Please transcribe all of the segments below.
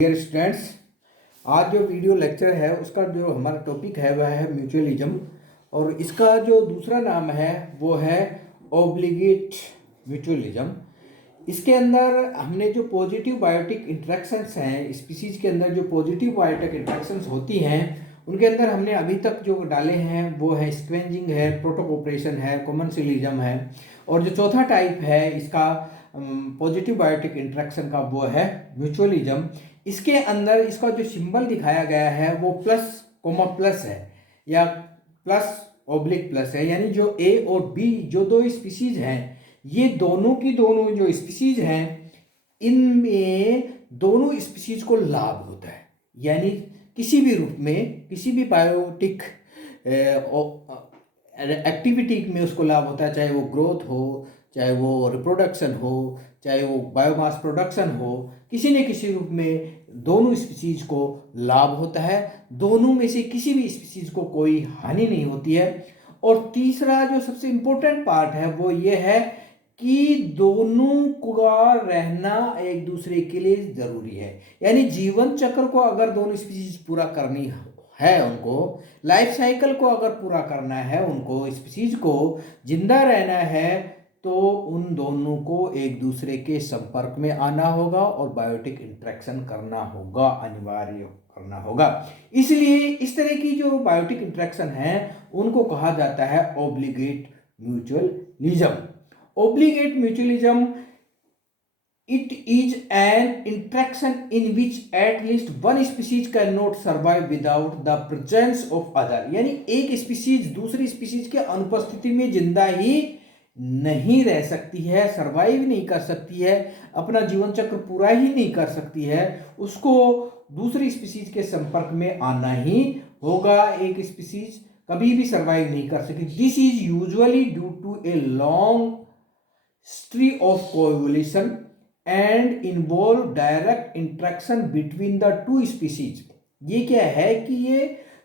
Dear students, आज जो video lecture है उसका जो हमारा टॉपिक है वह है म्यूचुअलिज्म। और इसका जो दूसरा नाम है वो है ऑब्लिगेट म्यूचुअलिज्म। इसके अंदर हमने जो पॉजिटिव बायोटिक इंटरेक्शंस हैं, स्पीसीज के अंदर जो पॉजिटिव बायोटिक इंटरेक्शंस होती हैं उनके अंदर हमने अभी तक जो डाले हैं वो है स्क्वेंजिंग है, प्रोटोकोपरेशन है, कॉमन्सुअलिज्म है। और जो चौथा टाइप है इसका पॉजिटिव बायोटिक इंटरेक्शन का वो है म्यूचुअलिज्म। इसके अंदर इसका जो सिंबल दिखाया गया है वो प्लस कोमा प्लस है या प्लस ऑब्लिक प्लस है, यानी जो ए और बी जो दो स्पीसीज हैं, ये दोनों की दोनों जो स्पीसीज हैं इनमें दोनों स्पीसीज को लाभ होता है। यानी किसी भी रूप में किसी भी बायोटिक एक्टिविटी में उसको लाभ होता है, चाहे वो ग्रोथ हो, चाहे वो रिप्रोडक्शन हो, चाहे वो बायोमास प्रोडक्शन हो, किसी न किसी रूप में दोनों स्पीसीज को लाभ होता है। दोनों में से किसी भी स्पीसीज को कोई हानि नहीं होती है। और तीसरा जो सबसे इम्पोर्टेंट पार्ट है वो ये है कि दोनों का रहना एक दूसरे के लिए जरूरी है। यानी जीवन चक्र को अगर दोनों स्पीसीज पूरा करनी है, उनको लाइफ साइकिल को अगर पूरा करना है, उनको स्पीसीज को जिंदा रहना है, तो उन दोनों को एक दूसरे के संपर्क में आना होगा और बायोटिक इंटरेक्शन करना होगा, अनिवार्य करना होगा। इसलिए इस तरह की जो बायोटिक इंटरेक्शन है उनको कहा जाता है obligate mutualism. Obligate mutualism it is an interaction in which at least one species cannot survive without the presence of other। यानी एक स्पीसीज दूसरी स्पीसीज के अनुपस्थिति में जिंदा ही नहीं रह सकती है, सरवाइव नहीं कर सकती है, अपना जीवन चक्र पूरा ही नहीं कर सकती है, उसको दूसरी स्पीसीज के संपर्क में आना ही होगा। एक स्पीसीज कभी भी सरवाइव नहीं कर सकती। This is usually due to a long history of coevolution and involve direct interaction between the two species. ये क्या है कि ये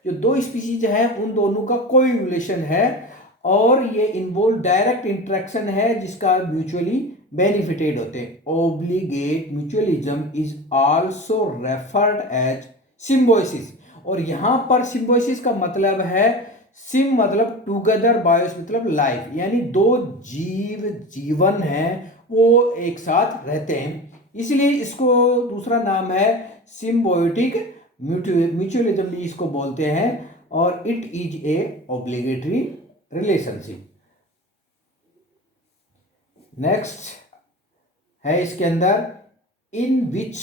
जो दो स्पीसीज हैं उन दोनों का कोएवोल्यूशन है और ये इन्वॉल्व डायरेक्ट इंट्रैक्शन है जिसका म्यूचुअली बेनिफिटेड होते हैं। Obligate mutualism is also referred as symbiosis. और यहां पर सिम्बोसिस का मतलब है, सिम मतलब टुगेदर, बायोस मतलब लाइफ, यानी दो जीव जीवन है वो एक साथ रहते हैं, इसलिए इसको दूसरा नाम है सिम्बायोटिक म्यूचुअलिज्म भी इसको बोलते हैं। और it is a obligatory relationship. Next है इसके अंदर in which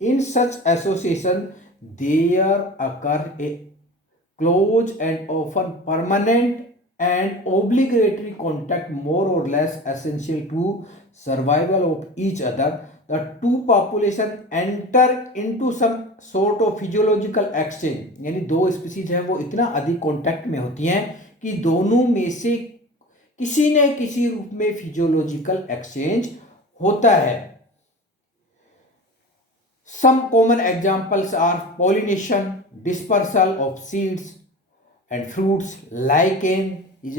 in such association there occur a close and often permanent and obligatory contact more or less essential to survival of each other. The two population enter into some sort of physiological exchange। यानी दो species हैं वो इतना अधिक contact में होती हैं कि दोनों में से किसी न किसी रूप में फिजियोलॉजिकल एक्सचेंज होता है। Some common examples are pollination, dispersal of seeds and fruits. Lichen is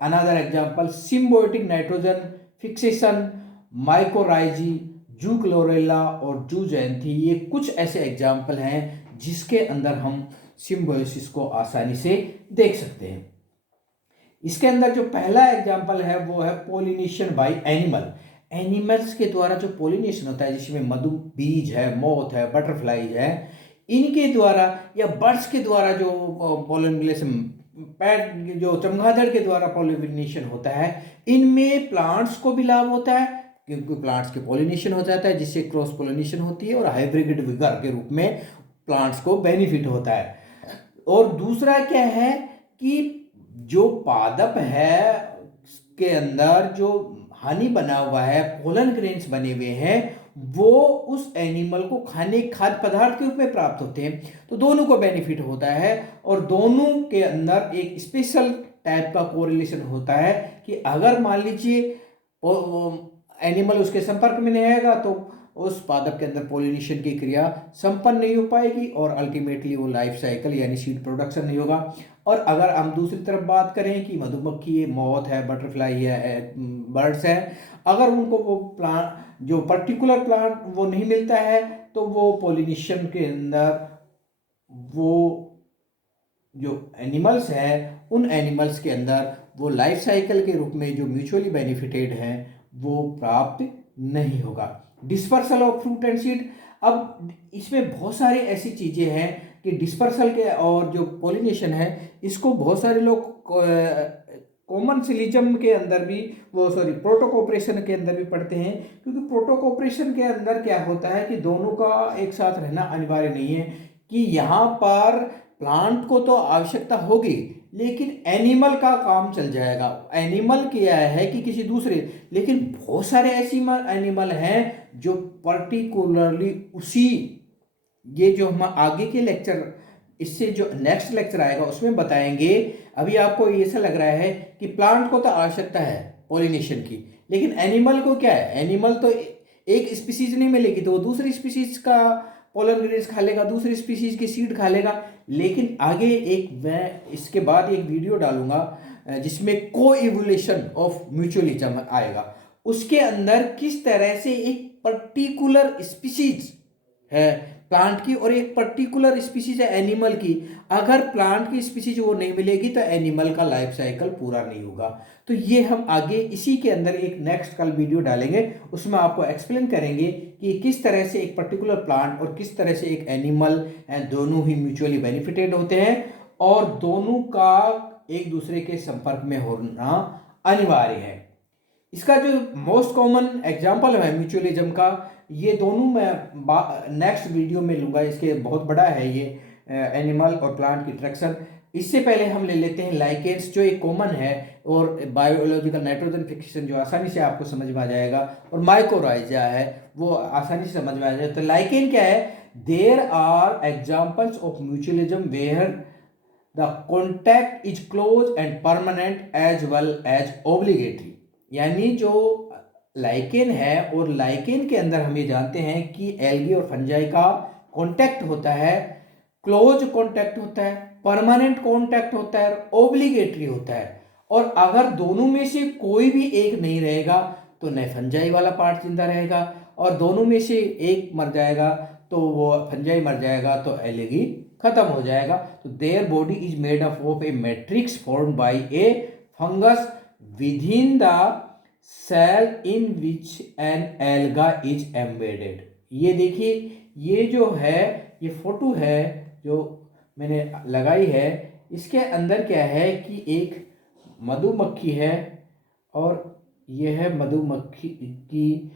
another example. Symbiotic nitrogen fixation, mycorrhizae, जू क्लोरेला और जू जयंती, ये कुछ ऐसे एग्जाम्पल हैं जिसके अंदर हम सिम्बायोसिस को आसानी से देख सकते हैं। इसके अंदर जो पहला एग्जाम्पल है वो है पोलिनेशन बाय एनिमल। एनिमल्स के द्वारा जो पोलिनेशन होता है जिसमें मधु बीज है, मोथ है, बटरफ्लाईज है, इनके द्वारा या बर्ड्स के द्वारा जो पोलिनेशन, पैड जो चमगादड़ के द्वारा पोलिनेशन होता है, इनमें प्लांट्स को भी लाभ होता है क्योंकि प्लांट्स के पोलिनेशन हो जाता है जिससे क्रॉस पोलिनेशन होती है और हाइब्रिड विगर के रूप में प्लांट्स को बेनिफिट होता है। और दूसरा क्या है कि जो पादप है के अंदर जो हनी बना हुआ है, पोलन ग्रेन्स बने हुए हैं, वो उस एनिमल को खाने खाद्य पदार्थ के रूप में प्राप्त होते हैं, तो दोनों को बेनिफिट होता है। और दोनों के अंदर एक स्पेशल टाइप का कोरिलेशन होता है कि अगर मान लीजिए एनिमल उसके संपर्क में नहीं आएगा तो उस पादप के अंदर पोलिनेशन की क्रिया संपन्न नहीं हो पाएगी और अल्टीमेटली वो लाइफ साइकिल यानी सीड प्रोडक्शन नहीं होगा। और अगर हम दूसरी तरफ बात करें कि मधुमक्खी है, मॉथ है, बटरफ्लाई है, बर्ड्स है, अगर उनको वो प्लांट जो पर्टिकुलर प्लांट वो नहीं मिलता है तो वो पोलिनेशन के अंदर वो जो एनिमल्स हैं उन एनिमल्स के अंदर वो लाइफ साइकिल के रूप में जो म्यूचुअली बेनिफिटेड हैं वो प्राप्त नहीं होगा। Dispersal of fruit and seed, अब इसमें बहुत सारी ऐसी चीज़ें हैं कि डिस्पर्सल के और जो पोलिनेशन है इसको बहुत सारे लोग कॉमनसिलिज्म के अंदर भी वो प्रोटोकोपरेशन के अंदर भी पढ़ते हैं, क्योंकि प्रोटोकोपरेशन के अंदर क्या होता है कि दोनों का एक साथ रहना अनिवार्य नहीं है कि यहाँ पर प्लांट को तो आवश्यकता होगी लेकिन एनिमल का काम चल जाएगा। एनिमल क्या है कि किसी दूसरे, लेकिन बहुत सारे ऐसे एनिमल हैं जो पर्टिकुलरली उसी, ये जो हम आगे के लेक्चर, इससे जो नेक्स्ट लेक्चर आएगा उसमें बताएंगे। अभी आपको ऐसा लग रहा है कि प्लांट को तो आवश्यकता है पॉलिनेशन की, लेकिन एनिमल को क्या है, एनिमल तो एक स्पीसीज नहीं मिलेगी तो वो दूसरी स्पीसीज का पोलन ग्रेन्स खा लेगा, दूसरी स्पीसीज की सीड खा लेगा। लेकिन आगे मैं इसके बाद एक वीडियो डालूंगा जिसमें को इवोल्यूशन ऑफ म्यूचुअलिज्म आएगा, उसके अंदर किस तरह से एक पर्टिकुलर स्पीसीज है प्लांट की और एक पर्टिकुलर स्पीसीज है एनिमल की, अगर प्लांट की स्पीसीज वो नहीं मिलेगी तो एनिमल का लाइफ साइकिल पूरा नहीं होगा। तो ये हम आगे इसी के अंदर एक नेक्स्ट कल वीडियो डालेंगे, उसमें आपको एक्सप्लेन करेंगे कि किस तरह से एक पर्टिकुलर प्लांट और किस तरह से एक एनिमल दोनों ही म्यूचुअली बेनिफिटेड होते हैं और दोनों का एक दूसरे के संपर्क में होना अनिवार्य है। इसका जो मोस्ट कॉमन एग्जाम्पल है म्यूचुअलिज्म का, ये दोनों मैं नेक्स्ट वीडियो में लूँगा, इसके बहुत बड़ा है ये एनिमल और प्लांट की इंटरेक्शन। इससे पहले हम ले लेते हैं लाइकेन्स, जो एक कॉमन है और बायोलॉजिकल नाइट्रोजन फिक्सेशन जो आसानी से आपको समझ में आ जाएगा, और माइकोराइजा है वो आसानी से समझ में आ जाएगा। तो लाइकेन क्या है, there are examples of mutualism where the contact is close and permanent as well as obligatory. यानी जो लाइकेन है, और लाइकेन के अंदर हम ये जानते हैं कि एल्गी और फंजाई का कांटेक्ट होता है, क्लोज कांटेक्ट होता है, परमानेंट कांटेक्ट होता है, ऑब्लिगेटरी होता है। और अगर दोनों में से कोई भी एक नहीं रहेगा तो न फंजाई वाला पार्ट जिंदा रहेगा, और दोनों में से एक मर जाएगा तो वो फंजाई मर जाएगा तो एल्गी खत्म हो जाएगा। तो their body is made up of a matrix formed by a fungus within the cell in which an alga is embedded. ये देखिए, ये जो है ये फोटो है जो मैंने लगाई है, इसके अंदर क्या है कि एक मधुमक्खी है और यह है मधुमक्खी की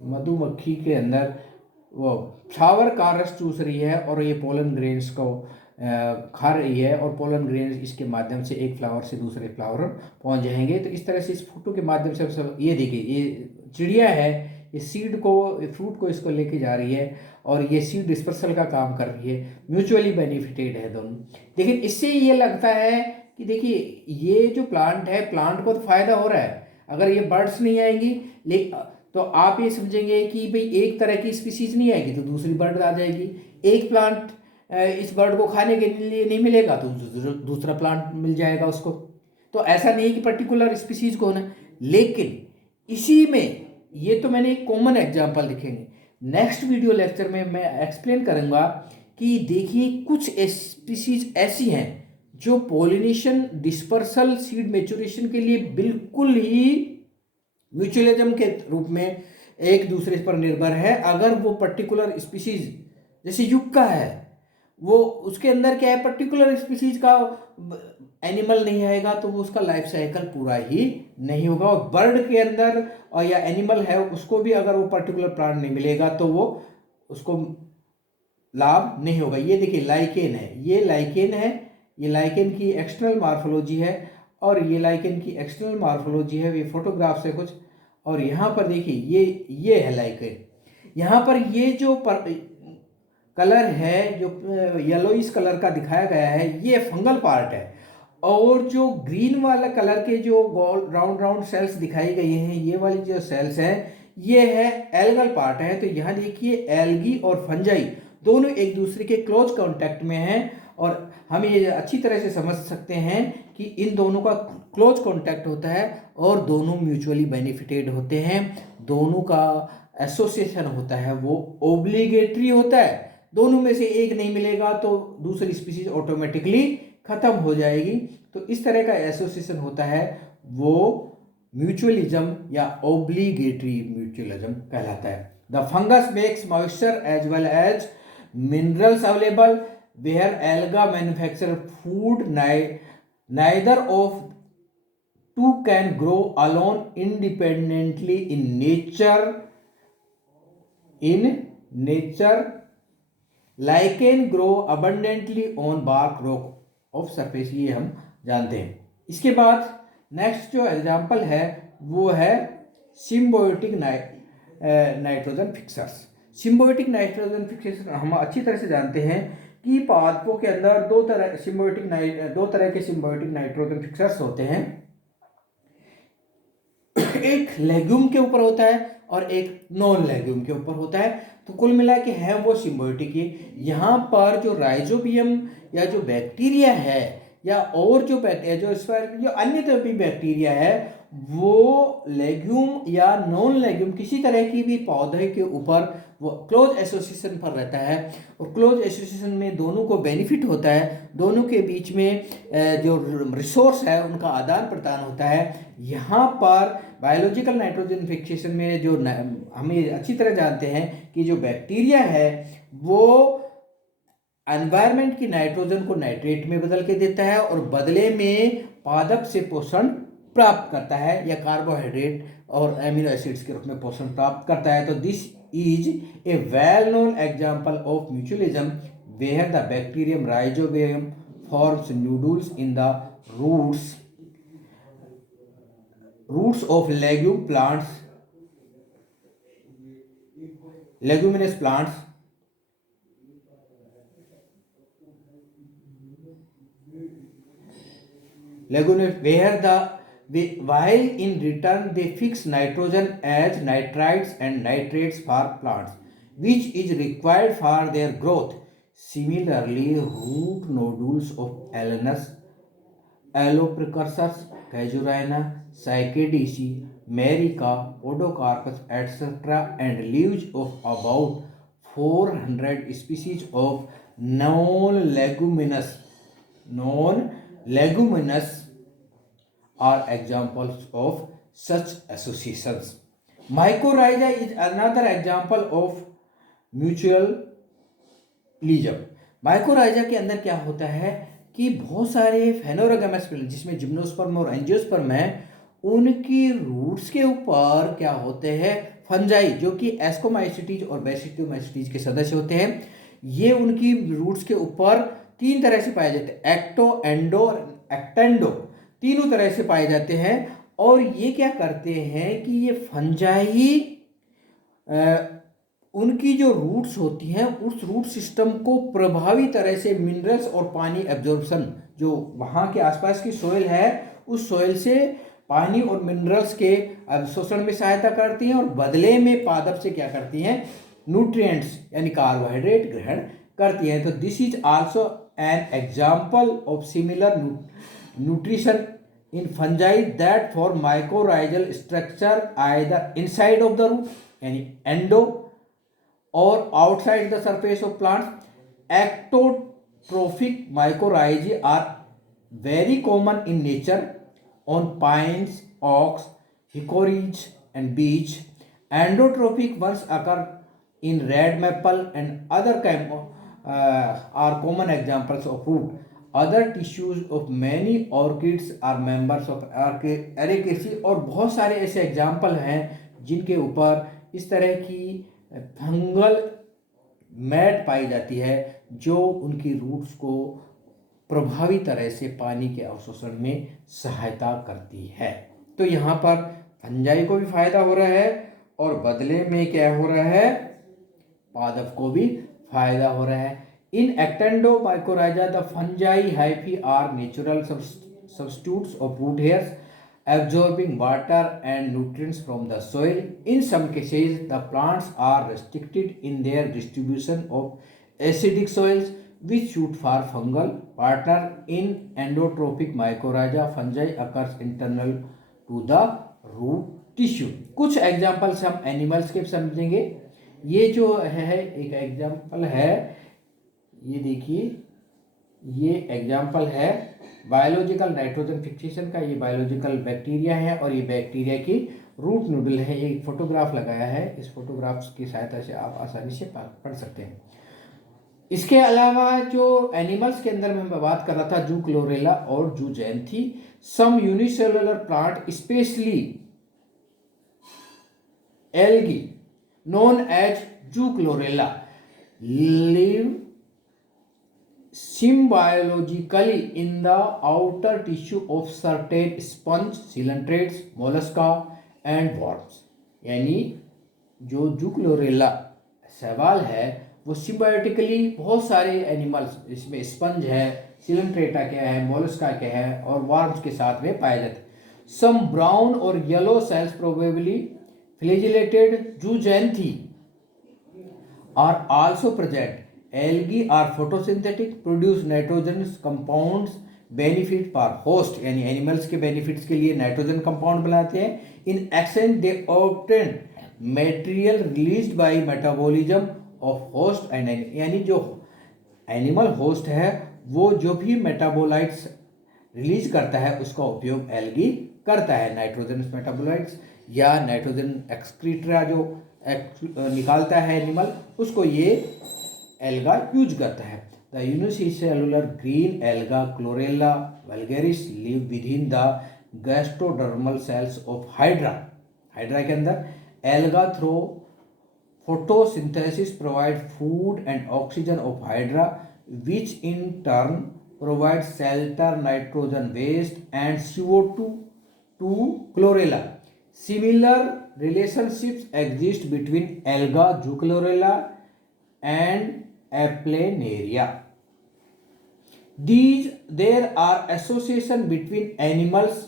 मधुमक्खी के अंदर वो फ्लावर का रस चूस रही है और ये पोलन ग्रेन्स को खा रही है, और पोलन ग्रेन्स इसके माध्यम से एक फ्लावर से दूसरे फ्लावर पहुंच जाएंगे। तो इस तरह से इस फोटो के माध्यम से सब ये देखिए, ये चिड़िया है, ये सीड को, फ्रूट को इसको लेके जा रही है और ये सीड डिस्पर्सल का काम कर रही है, म्यूचुअली बेनिफिटेड है दोनों। लेकिन इससे ये लगता है कि देखिए ये जो प्लांट है, प्लांट को तो फायदा हो रहा है, अगर ये बर्ड्स नहीं आएंगी तो आप ये समझेंगे कि भाई एक तरह की स्पीसीज नहीं आएगी तो दूसरी बर्ड आ जाएगी, एक प्लांट इस बर्ड को खाने के लिए नहीं मिलेगा तो दूसरा प्लांट मिल जाएगा उसको। तो ऐसा नहीं है कि पर्टिकुलर स्पीसीज को होना, लेकिन इसी में ये तो मैंने एक कॉमन एग्जांपल दिखेंगे। नेक्स्ट वीडियो लेक्चर में मैं एक्सप्लेन करूंगा कि देखिए कुछ स्पीसीज ऐसी हैं जो पोलिनेशन, डिस्पर्सल, सीड मैच्योरेशन के लिए बिल्कुल ही म्यूचुअलिज्म के रूप में एक दूसरे पर निर्भर है। अगर वो पर्टिकुलर स्पीसीज, जैसे युक्का है, वो उसके अंदर क्या है, पर्टिकुलर स्पीसीज का एनिमल नहीं आएगा तो वो उसका लाइफ साइकिल पूरा ही नहीं होगा। और बर्ड के अंदर और या एनिमल है उसको भी अगर वो पर्टिकुलर प्लांट नहीं मिलेगा तो वो उसको लाभ नहीं होगा। ये देखिए लाइकेन है, ये लाइकेन है, ये लाइकेन की एक्सटर्नल मार्फोलॉजी है और ये लाइकेन की एक्सटर्नल मार्फोलॉजी है, ये फोटोग्राफ से कुछ। और यहाँ पर देखिए ये है लाइकेन, यहाँ पर ये जो कलर है जो येलोइश कलर का दिखाया गया है ये फंगल पार्ट है, और जो ग्रीन वाला कलर के जो गोल राउंड राउंड सेल्स दिखाई गई हैं, ये वाली जो सेल्स हैं ये है एल्गल पार्ट है। तो यहाँ देखिए एल्गी और फंजाई दोनों एक दूसरे के क्लोज कांटेक्ट में हैं और हम ये अच्छी तरह से समझ सकते हैं कि इन दोनों का क्लोज कॉन्टैक्ट होता है और दोनों म्यूचुअली बेनिफिटेड होते हैं, दोनों का एसोसिएशन होता है वो ओब्लिगेटरी होता है। दोनों में से एक नहीं मिलेगा तो दूसरी स्पीसीज ऑटोमेटिकली खत्म हो जाएगी। तो इस तरह का एसोसिएशन होता है वो म्यूचुअलिज्म या ओब्लिगेटरी म्यूचुअलिज्म कहलाता है। The fungus makes moisture as well as minerals available where alga manufacture food, neither of two can grow alone independently in nature. Lichen grow abundantly on bark rock of surface, ये हम जानते हैं। इसके बाद next जो example है वो है symbiotic nitrogen fixers. Symbiotic nitrogen fixers हम अच्छी तरह से जानते हैं कि पादपों के अंदर दो तरह के सिम्बायोटिक नाइट्रोजन फिक्सर्स होते हैं। एक लेग्यूम के ऊपर होता है और एक नॉन लेग्यूम के ऊपर होता है। तो कुल मिला के है वो सिम्बायोटिक ही। यहाँ पर जो राइजोबियम या जो बैक्टीरिया है या और जो जो अन्य तो भी बैक्टीरिया है वो लेग्यूम या नॉन लेग्यूम किसी तरह की भी पौधे के ऊपर वो क्लोज एसोसिएशन पर रहता है और क्लोज एसोसिएशन में दोनों को बेनिफिट होता है, दोनों के बीच में जो रिसोर्स है उनका आदान प्रदान होता है। यहाँ पर बायोलॉजिकल नाइट्रोजन फिक्सेशन में जो हमें अच्छी तरह जानते हैं कि जो बैक्टीरिया है वो एनवायरनमेंट की नाइट्रोजन को नाइट्रेट में बदल के देता है और बदले में पादप से पोषण प्राप्त करता है या कार्बोहाइड्रेट और एमिनो एसिड्स के रूप में पोषण प्राप्त करता है। तो this is a well known example of mutualism where the bacterium rhizobium forms nodules in the roots of leguminous plants while in return they fix nitrogen as nitrites and nitrates for plants which is required for their growth. Similarly, root nodules of Alanus, alloprecursors, Casuarina, Cycadaceae, Marica, Podocarpus, etc. and leaves of about 400 species of non-leguminous are examples of such associations. Mycorrhiza is another example of mutualism. Mycorrhiza के अंदर क्या होता है कि बहुत सारे फेनोरोगैमस जिसमें gymnosperm और एंजियोस्पर्म है उनकी रूट्स के ऊपर क्या होते हैं फंजाई जो कि एस्कोमाइसिटीज और बेसिटोमाइसिटीज के सदस्य होते हैं। ये उनकी रूट्स के ऊपर तीन तरह से पाए जाते हैं, एक्टो, एंडो और एक्टेंडो, तीनों तरह से पाए जाते हैं। और ये क्या करते हैं कि ये फंजाई उनकी जो रूट्स होती हैं उस रूट सिस्टम को प्रभावी तरह से मिनरल्स और पानी एब्जॉर्प्शन जो वहाँ के आसपास की सोइल है उस सोइल से पानी और मिनरल्स के अवशोषण में सहायता करती हैं और बदले में पादप से क्या करती हैं न्यूट्रिएंट्स यानी कार्बोहाइड्रेट ग्रहण करती हैं। तो this is also an example of similar nutrition in fungi that form mycorrhizal structure either inside of the root यानी endo or outside the surface of plants. Ectotrophic mycorrhizae are very common in nature on pines, oaks, hickories and beech. Endotrophic ones occur in red maple and other are common examples of root. Other tissues of many orchids are members of Ericaceae और बहुत सारे ऐसे example हैं जिनके ऊपर इस तरह की फंगल मैट पाई जाती है जो उनकी रूट्स को प्रभावी तरह से पानी के अवशोषण में सहायता करती है। तो यहाँ पर फंजाई को भी फायदा हो रहा है और बदले में क्या हो रहा है पादप को भी फायदा हो रहा है। In Ectodomycorrhiza, the fungi hyphae are natural substitutes of root hairs, absorbing water and nutrients from the soil. In some cases, the plants are restricted in their distribution of acidic soils, which suit for fungal partner in endotrophic mycorrhiza. Fungi occurs internal to the root tissue. कुछ examples हम animals के समझेंगे। ये जो है एक example है, ये देखिए, ये एग्जाम्पल है बायोलॉजिकल नाइट्रोजन फिक्सेशन का। ये बायोलॉजिकल बैक्टीरिया है और ये बैक्टीरिया की रूट नूडल है। ये फोटोग्राफ लगाया है, इस फोटोग्राफ की सहायता से आप आसानी से पढ़ सकते हैं। इसके अलावा जो एनिमल्स के अंदर मैं बात कर रहा था, जू क्लोरेला और zooxanthellae. Some unicellular plant specially algae known as zoochlorella live symbiologically in the outer tissue of certain sponge, coelacanths, mollusca and worms। यानी जो जू क्लोरेला सवाल है वो सिम्बायोटिकली बहुत सारे एनिमल्स, इसमें स्पंज है, सिलेंट्रेटा क्या है, मोलस्का क्या है और वर्म्स के साथ में पाए जाते हैं। सम ब्राउन और yellow cells probably flagellated zooxanthi are also present। Algae are photosynthetic, produce nitrogenous compounds, benefit for host यानी एनिमल्स के बेनिफिट्स के लिए नाइट्रोजन कंपाउंड बनाते हैं। In exchange they obtain material released by metabolism of host and यानी जो animal host है वो जो भी मेटाबोलाइट्स रिलीज करता है उसका उपयोग एल्गी करता है। नाइट्रोजन मेटाबोलाइट्स या नाइट्रोजन एक्सक्रीटरा जो निकालता है एनिमल, उसको ये एल्गा यूज करता है। The unicellular green alga chlorella vulgaris live within the gastrodermal cells of hydra. Hydra के अंदर alga through photosynthesis provide food and oxygen of hydra which in turn provide shelter, nitrogen waste and CO2 to chlorella। Similar relationships exist between alga, juu chlorella and Aplanaria। There are association between animals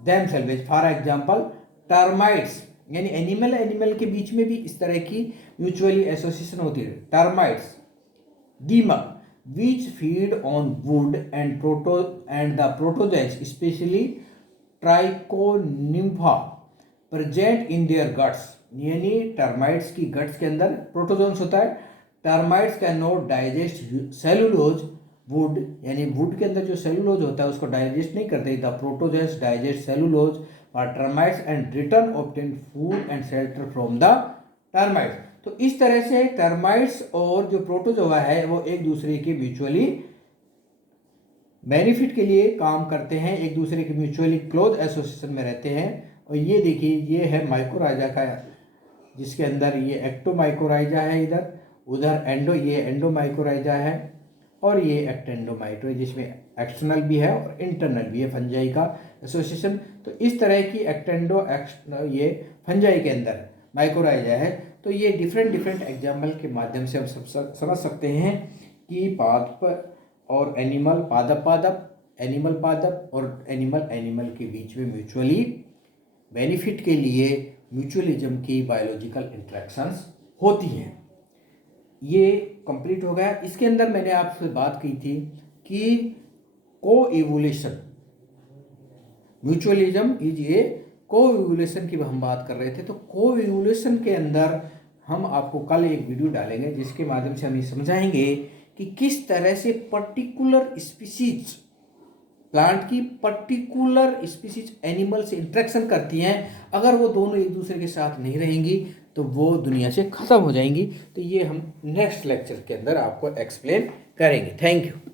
themselves। For example, termites यानी animal के बीच में भी इस तरह की mutually association होती है। Termites, दीमक which feed on wood and the protozoans, especially Trichonympha present in their guts. यानी टर्माइट्स की गट्स के अंदर प्रोटोजोन्स होता है। Termites can not digest cellulose would, यानी वुड के अंदर जो सेलुलोज होता है उसको डाइजेस्ट नहीं करते। The protozoans digest cellulose for termites and return obtain food and shelter from the termites. तो इस तरह से टर्माइट्स और जो प्रोटोजोआ है वो एक दूसरे के म्यूचुअली बेनिफिट के लिए काम करते हैं, एक दूसरे के म्यूचुअली क्लोज एसोसिएशन में रहते हैं। और ये देखिए, ये है माइकोराइजा का, जिसके अंदर ये एक्टोमाइकोराइजा है, इधर उधर ये एंडोमाइकोराइजा है और ये एक्टेंडोमाइटो जिसमें एक्सटर्नल भी है और इंटरनल भी है फंजाई का एसोसिएशन। तो इस तरह की ये फंजाई के अंदर माइकोराइजा है। तो ये डिफरेंट एग्जाम्पल के माध्यम से हम सब समझ सकते हैं कि पादप और एनिमल, पादप एनिमल पादप और एनिमल के बीच में म्यूचुअली बेनिफिट के लिए म्यूचुअलिज्म की बायोलॉजिकल इंटरेक्शंस होती हैं। ये कंप्लीट हो गया। इसके अंदर मैंने आपसे बात की थी कि को-इवोल्यूशन, म्यूचुअलिज्म इज ए को-इवोल्यूशन की हम बात कर रहे थे। तो को-इवोल्यूशन के अंदर हम आपको कल एक वीडियो डालेंगे जिसके माध्यम से हम ये समझाएंगे कि किस तरह से पर्टिकुलर स्पीसीज, प्लांट की पर्टिकुलर स्पीसीज एनिमल से इंटरेक्शन करती हैं। अगर वो दोनों एक दूसरे के साथ नहीं रहेंगी तो वो दुनिया से ख़त्म हो जाएंगी। तो ये हम नेक्स्ट लेक्चर के अंदर आपको एक्सप्लेन करेंगे। Thank you.